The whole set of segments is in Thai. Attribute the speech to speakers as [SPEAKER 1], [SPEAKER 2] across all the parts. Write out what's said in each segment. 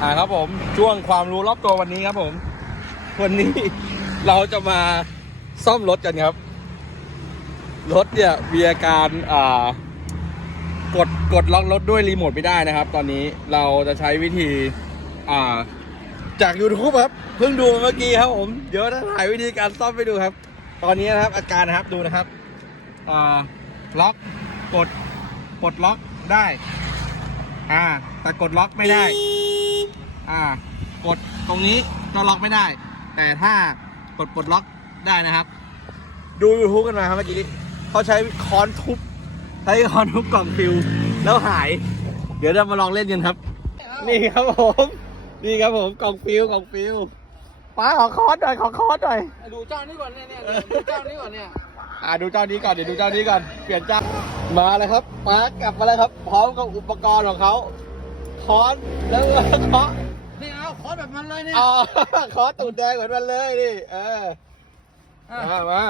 [SPEAKER 1] อ่าครับผมช่วงความรู้รอบตัววันนี้ครับผม วันนี้เราจะมาซ่อมรถกันครับ รถเนี่ยมีอาการอ่ากดกดล็อกรถด้วยรีโมทไม่ได้นะครับ ตอนนี้เราจะใช้วิธีอ่าจาก YouTube ครับเพิ่งดูเมื่อกี้ครับผมเดี๋ยวจะถ่ายวิธีการซ่อมไปดูครับ ตอนนี้นะครับ อาการนะครับดูนะครับอ่าล็อกกดปลดล็อกได้ อ่า แต่กดล็อกไม่ได้ อ่ากดตรงนี้ก็ล็อกไม่ได้ แต่ถ้ากดปลดล็อกได้นะครับ ดูยูทูบกันมาครับเมื่อกี้นี้เขาใช้ค้อนทุบใช้ค้อนทุบกล่องฟิวแล้วหาย เดี๋ยวเรามาลองเล่นกันครับ นี่ครับผมนี่ครับผมกล่องฟิวกล่องฟิวป้าขอคอร์สหน่อยขอคอร์สหน่อย
[SPEAKER 2] ดูเจ้านี้ก่อนเนี่ยเนี่ยเนี่ยดูเจ้านี้ก่อนเนี่ย
[SPEAKER 1] อ่าดูเจ้านี้ก่อนเดี๋ยวดูเจ้านี้ก่อนเปลี่ยนเจ้ามาเลยครับป้ากลับมาเลยครับ พร้อมกับอุปกรณ์ของเขาค้อนแล้วก็เคาะ
[SPEAKER 2] นี่เอาขอแบบมันเลยเนี่ย
[SPEAKER 1] อ๋อ ขอตูดแดงเหมือนมันเลยนี่เออ
[SPEAKER 2] อะ
[SPEAKER 1] มามา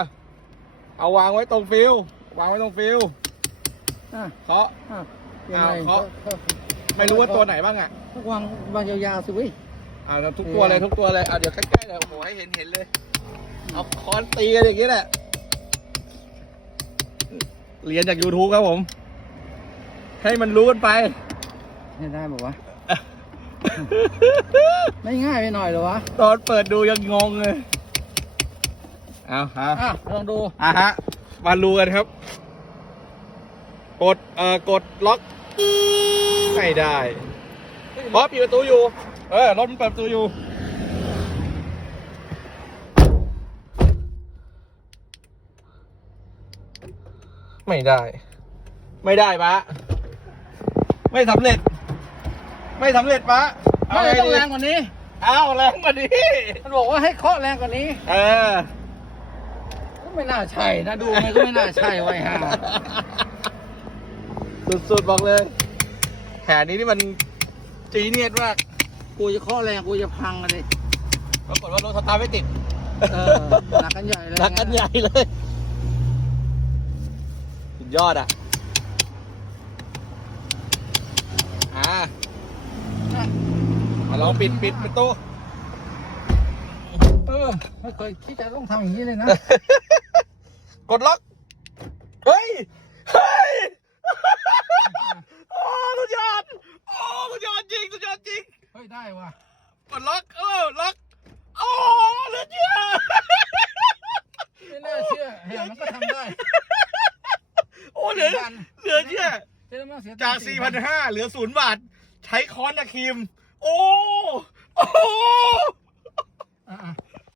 [SPEAKER 1] เอาวางไว้ตรงฟิว วางไว้ตรงฟิว
[SPEAKER 2] อะ
[SPEAKER 1] เคาะ
[SPEAKER 2] อะ
[SPEAKER 1] อ้าวเคาะไม่รู้ว่าตัวไหนบ้างอะ
[SPEAKER 2] วางวางยาวๆสิเว้ย
[SPEAKER 1] อ่าทุกตัวเลยทุกตัวเลยอ่าเดี๋ยวใกล้ๆเลยโอ้โหให้เห็นเห็นเลย เอาค้อนตีกันอย่างนี้แหละเรียนจาก YouTube ครับผม ให้มันรู้กันไป
[SPEAKER 2] ไม่ได้บอกว่า ไม่ง่ายไปหน่อยเหรอวะ
[SPEAKER 1] ตอนเปิดดูยังงงเลย เอาฮะ
[SPEAKER 2] อะลองดู
[SPEAKER 1] อะฮะ มาดูกันครับ กด เอ่อ กดล็อก ไม่ได้เพราะปิดประตูอยู่ เออ รถมันเปิดประตูอยู่ ไม่ได้ ไม่ได้ปะไม่สำเร็จ ไม่สำเร็จปะ
[SPEAKER 2] ไม่ต้องแรงกว่านี้
[SPEAKER 1] เอาแรงกว่านี้
[SPEAKER 2] มันบอกว่าให้เคาะแรงกว่านี้
[SPEAKER 1] เออ
[SPEAKER 2] ก็ไม่น่าใช่นะดูไงก็ไม่น่าใช่ไว้ยฮะ
[SPEAKER 1] สุดๆบอกเลยแผนนี้นี่มันจีเนียสมาก
[SPEAKER 2] กูจะเคาะแรงกูจะพังอะดิ
[SPEAKER 1] ปรากฏว่ารถสตาร์ทไม่ติด
[SPEAKER 2] เออหนักกันใหญ่เลย
[SPEAKER 1] รักกันใหญ่เลย สุดยอดอะ อ่า มาลองปิดปิดประตู
[SPEAKER 2] เออไม่เคยคิดจะต้องทำอย่างนี้เลยนะ
[SPEAKER 1] กดล็อก เฮ้ย เฮ้ย โอ้สุดยอด โอ้สุดยอดจริงสุดยอดจริง
[SPEAKER 2] เฮ้ย ได้ว่ะ
[SPEAKER 1] กดล็อก เออ ล็อก โอ้เหลือเชื่อ
[SPEAKER 2] ไม่น่าเชื่อเห็นมันก็ทำได้
[SPEAKER 1] โอ้เหลือเหลือเชื่อ
[SPEAKER 2] เจ๊ต้องเสียตังค์
[SPEAKER 1] จาก
[SPEAKER 2] 4,000
[SPEAKER 1] 4,500 เหลือ 0 บาท ใช้ค้อนอะคิม โอ้ โอ้